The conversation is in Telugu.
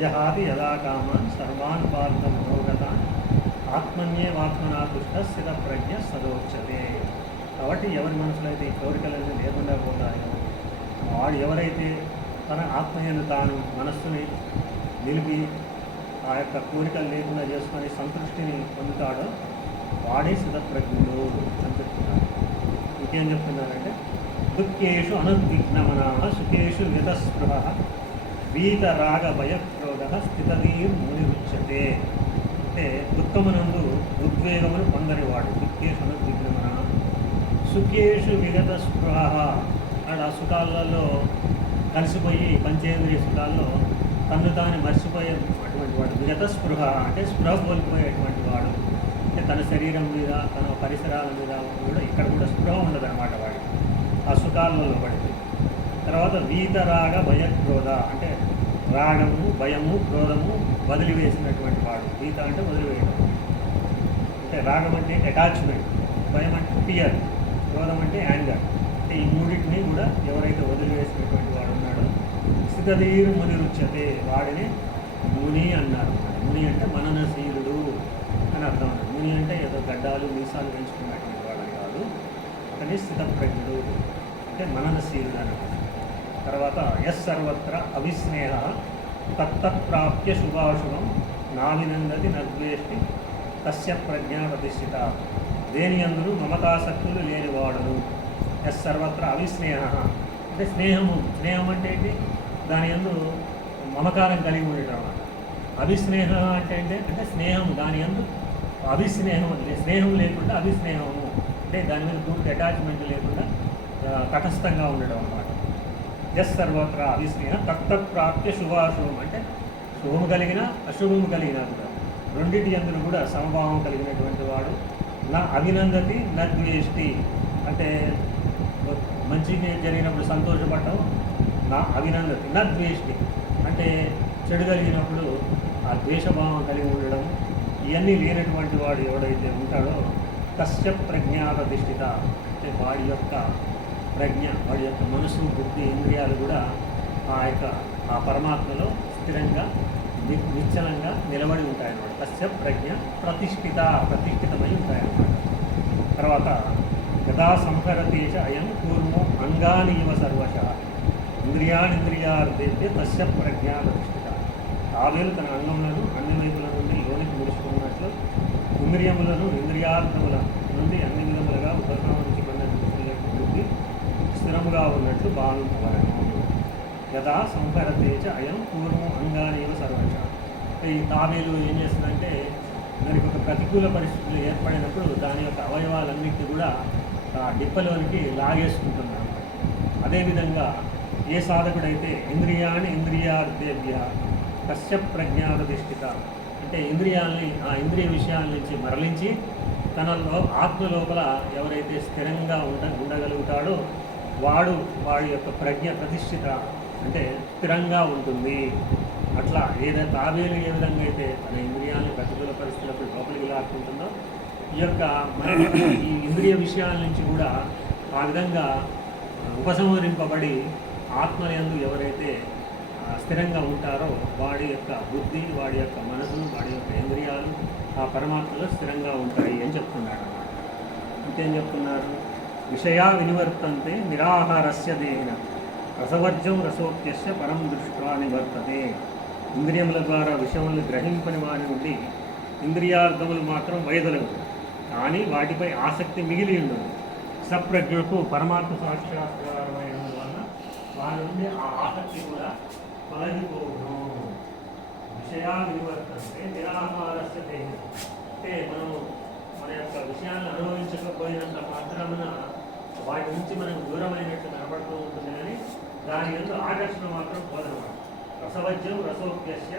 అజహాతి యదా కామాన్ సర్వాన్ పార్థ మనోగతాన్ ఆత్మన్యేవాత్మనా తుష్ట స్థిత ప్రజ్ఞ సదోచ్యతే. కాబట్టి ఎవరి మనసులో అయితే ఈ కోరికలన్నీ లేకుండా పోతాయో వాడు ఎవరైతే తన ఆత్మీయను తాను మనస్సుని నిలిపి ఆ యొక్క కోరికలు లేకుండా చేసుకొని సంతృష్టిని పొందుతాడో వాడే స్థితప్రజ్ఞుడు అని చెప్తున్నారు. ఇంకేం చెప్తున్నారంటే దుఃఖేషు అనుద్విగ్నమనా సుఖేషు నితస్పృహ వీతరాగ భయక్రోధ స్థితధీర్ మునిరుచ్యతే. అంటే దుఃఖమునందు ఉద్వేగమును పొందనివాడు దుఃఖేషు అనుద్విగ్నమన, సుఖేషు విగత స్పృహ అండ్ ఆ సుఖాలలో కలిసిపోయి పంచేంద్రియ సుఖాల్లో తను తాను మర్చిపోయే అటువంటి వాడు విగత స్పృహ అంటే స్పృహ కోల్పోయేటువంటి వాడు. అంటే తన శరీరం మీద తన పరిసరాల మీద కూడా ఇక్కడ కూడా స్పృహ ఉండదు అన్నమాట వాడికి ఆ సుఖాలలో పడితే. తర్వాత వీతరాగ భయక్రోధ అంటే రాగము భయము క్రోధము వదిలివేసినటువంటి వాడు. వీత అంటే వదిలివేయడం, అంటే రాగం అంటే అటాచ్మెంట్, భయం అంటే ఫియర్, క్రోధం అంటే యాంగర్. అంటే ఈ మూడింటిని కూడా ఎవరైతే వదిలివేసినటువంటి వాడు ఉన్నాడో స్థితధీర్ మునిరుచ్యతే వాడిని ముని అన్నారు. ముని అంటే మననశీలుడు అని అర్థం. ముని అంటే ఏదో గడ్డాలు మీసాలు పెంచుకున్నటువంటి వాడు కాదు, అతని స్థితప్రజ్ఞుడు అంటే మననశీలుడు అన్నమాట. తర్వాత యస్ సర్వత్ర అవిస్నేహ తత్తత్ప్రాప్య శుభాశుభం నావినందతి నద్వేష్టి తస్య ప్రజ్ఞా ప్రతిష్ఠిత. దేని అందును మమతాసక్తులు లేనివాడును. యస్ సర్వత్ర అవిస్నేహ అంటే స్నేహము. స్నేహం అంటే ఏంటి? దాని యందు మమకారం కలిగి ఉండటం అన్నమాట. అవిస్నేహ అంటే అంటే స్నేహం దాని యందు అవిస్నేహం, స్నేహం లేకుండా అవిస్నేహము అంటే దాని మీద పూర్తి అటాచ్మెంట్ లేకుండా తటస్థంగా ఉండడం అన్నమాట. యస్ సర్వత్ర అవిస్నేహ తత్తత్ప్రాప్య శుభాశుభం అంటే శుభము కలిగిన అశుభము కలిగిన కూడా రెండింటి అందులో కూడా సమభావం కలిగినటువంటి వాడు. నా అభినందతి నా ద్వేష్టి అంటే మంచి జరిగినప్పుడు సంతోషపడటం నా అభినందతి, నా ద్వేష్టి అంటే చెడు కలిగినప్పుడు ఆ ద్వేషభావం కలిగి ఉండడం. ఇవన్నీ లేనటువంటి వాడు ఎవడైతే ఉంటాడో తస్య ప్రజ్ఞా ప్రతిష్ఠిత అంటే వాడి యొక్క ప్రజ్ఞ, వాడి యొక్క మనసు బుద్ధి ఇంద్రియాలు కూడా ఆ పరమాత్మలో స్థిరంగా నిశ్చలంగా నిలబడి ఉంటాయన్నమాట. తస్య ప్రజ్ఞ ప్రతిష్ఠితమై ఉంటాయన్నమాట. తర్వాత యథా సంహరతేష అయం కూర్మో అంగాని ఇవ సర్వశ ఇంద్రియార్థేభ్య తస్య ప్రజ్ఞా ప్రతిష్ఠిత. తాబేలు తన అంగములను అన్ని వైపుల నుండి లోనికి ముడుచుకున్నట్లు ఇంద్రియములను ఇంద్రియార్థముల నుండి అన్ని విధములుగా ఉపక్రమించుకున్న బుద్ధి స్థిరముగా ఉన్నట్లు భావించవలను. యథా సంహరతేచ అయం పూర్వం అంగానేవ సర్వశ. ఈ తాబేలు ఏం చేస్తుందంటే దానికి ఒక ప్రతికూల పరిస్థితులు ఏర్పడినప్పుడు దాని యొక్క అవయవాలన్నింటినీ కూడా ఆ డిప్పలోనికి లాగేసుకుంటున్నాను. అదేవిధంగా ఏ సాధకుడైతే ఇంద్రియార్థేభ్య తస్య ప్రజ్ఞా ప్రతిష్ఠిత అంటే ఇంద్రియాలని ఆ ఇంద్రియ విషయాల నుంచి మరలించి తనలో ఆత్మ లోపల ఎవరైతే స్థిరంగా ఉండగలుగుతాడో వాడి యొక్క ప్రజ్ఞ ప్రతిష్ఠిత అంటే స్థిరంగా ఉంటుంది. అట్లా ఏదైతే తాబేలు ఏ విధంగా అయితే తన ఇంద్రియాలను ప్రతికూల పరిస్థితులకు లోపలికి లాక్కుంటుందో ఈ ఇంద్రియ విషయాల నుంచి కూడా ఆ విధంగా ఉపసంహరింపబడి ఆత్మయందు ఎవరైతే స్థిరంగా ఉంటారో వాడి యొక్క బుద్ధి, వాడి యొక్క మనసు, వాడి యొక్క ఇంద్రియాలు ఆ పరమాత్మలో స్థిరంగా ఉంటాయి అని చెప్తున్నాడు. ఇంకేం చెప్తున్నారు? విషయా వినివర్తంతే నిరాహారస్య దేహిన రసవర్జం రసోక్త్యస్య పరం దృష్ట్వా నివర్తతే. ఇంద్రియముల ద్వారా విషయములు గ్రహింపని వారి నుండి ఇంద్రియార్థములు మాత్రం వైదొలగవు, కానీ వాటిపై ఆసక్తి మిగిలి ఉండదు. సప్రజ్ఞకు పరమాత్మ సాక్షాత్కారమైన వలన వారి నుండి ఆ ఆసక్తి కూడా తొలగిపోవును. విషయా వినివర్తంతే నిరాహారస్య దేహిన అంటే మన యొక్క విషయాలను అనుభవించకపోయినంత మాత్రమున వాటి నుంచి మనకు దూరమైనట్టు కనబడుతూ ఉంటుంది, కానీ దాని యొక్క ఆకర్షణ మాత్రం పోదనమాట. రసవజ్యం రసోక్త్యస్య